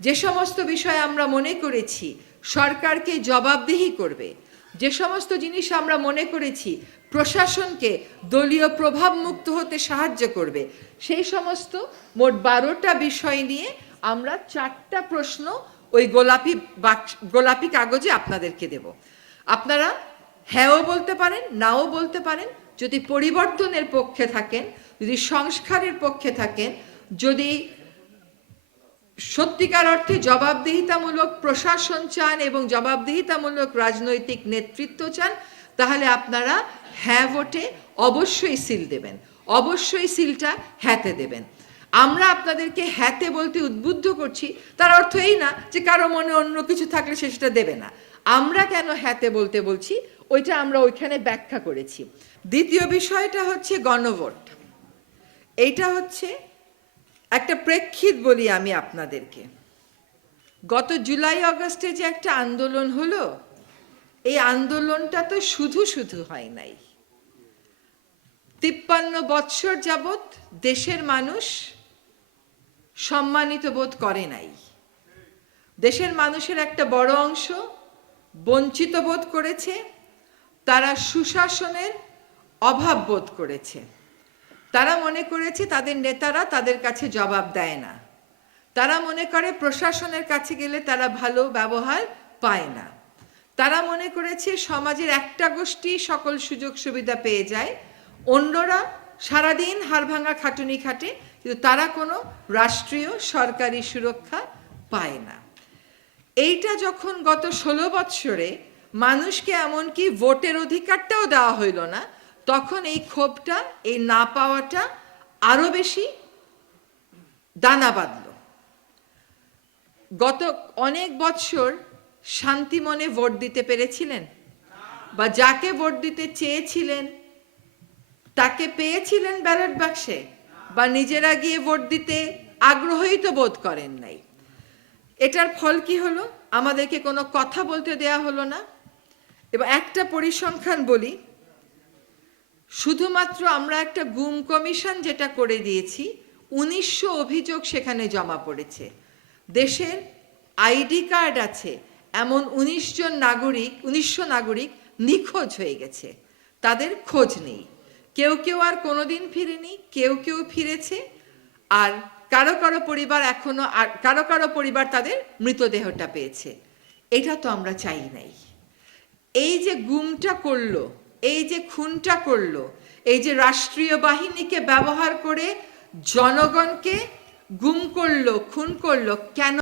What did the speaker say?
যে সমস্ত বিষয় আমরা মনে করেছি, সরকারকে জবাবদিহি করবে, যে সমস্ত জিনিস আমরা মনে করেছি, প্রশাসনকে দলীয় প্রভাব মুক্ত হতে সাহায্য করবে, সেই সমস্ত মোট বারোটা বিষয় নিয়ে আমরা চারটা প্রশ্ন ওই গোলাপি বাক্স, গোলাপি কাগজে আপনাদেরকে দেব। আপনারা হ্যাঁও বলতে পারেন, নাও বলতে পারেন, যদি পরিবর্তনের পক্ষে থাকেন, যদি সংস্কারের পক্ষে থাকেন, যদি সত্যিকার অর্থে জবাবদিহিতামূলক প্রশাসন চান এবং জবাবদিহিতামূলক রাজনৈতিক নেতৃত্ব চান, তাহলে আপনারা হ্যাঁ ভোটে অবশ্যই সিল দেবেন। অবশ্যই সিলটা হ্যাঁতে দেবেন। আমরা আপনাদেরকে হ্যাঁতে বলতে উদ্বুদ্ধ করছি, তার অর্থ এই না যে কারও মনে অন্য কিছু থাকলে সে সেটা দেবে না। আমরা কেন হ্যাঁতে বলতে বলছি? ওইটা আমরা ওইখানে ব্যাখ্যা করেছি। দ্বিতীয় বিষয়টা হচ্ছে গণভোট। এইটা হচ্ছে একটা প্রেক্ষিত বলি আমি আপনাদেরকে। গত জুলাই, আগস্টে যে একটা আন্দোলন হলো, এই আন্দোলনটা তো শুধু শুধু হয় নাই। তিপ্পান্ন বৎসর যাবৎ দেশের মানুষ সম্মানিত বোধ করে নাই। দেশের মানুষের একটা বড় অংশ বঞ্চিত বোধ করেছে, তারা সুশাসনের অভাব বোধ করেছে। তারা মনে করেছে তাদের নেতারা তাদের কাছে জবাব দেয় না। তারা মনে করে প্রশাসনের কাছে গেলে তারা ভালো ব্যবহার পায় না। তারা মনে করেছে সমাজের একটা গোষ্ঠী সকল সুযোগ সুবিধা পেয়ে যায়, অন্যরা সারাদিন হাড়ভাঙা খাটুনি খাটে, কিন্তু তারা কোনো রাষ্ট্রীয়, সরকারি সুরক্ষা পায় না। এইটা যখন গত ষোলো বৎসরে মানুষকে এমনকি ভোটের অধিকারটাও দেওয়া হইল না তখন এই ক্ষোভটা, এই না পাওয়াটা আরও বেশি দানা বাঁধল। গত অনেক বৎসর শান্তি মনে ভোট দিতে পেরেছিলেন বা যাকে ভোট দিতে চেয়েছিলেন, তাকে পেয়েছিলেন ব্যালট বাক্সে বা নিজেরা গিয়ে ভোট দিতে আগ্রহই তো বোধ করেন নাই। এটার ফল কি হলো? আমাদেরকে কোনো কথা বলতে দেয়া হলো না। এবং একটা পরিসংখ্যান বলি শুধুমাত্র আমরা একটা গুম কমিশন যেটা করে দিয়েছি, উনিশশো অভিযোগ সেখানে জমা পড়েছে। দেশের আইডি কার্ড আছে, এমন উনিশ জন নাগরিক, উনিশশো নাগরিক নিখোঁজ হয়ে গেছে। তাদের খোঁজ নেই। কেউ কেউ আর কোনোদিন ফিরেনি, কেউ কেউ ফিরেছে, আর কারও কারও পরিবার এখনও আর, কারও কারও পরিবার তাদের মৃতদেহটা পেয়েছে। এটা তো আমরা চাই নাই। এই যে গুমটা করল এই যে খুনটা করল, এই যে রাষ্ট্রীয় বাহিনীকে ব্যবহার করে জনগণকে গুম করল, খুন করল, কেন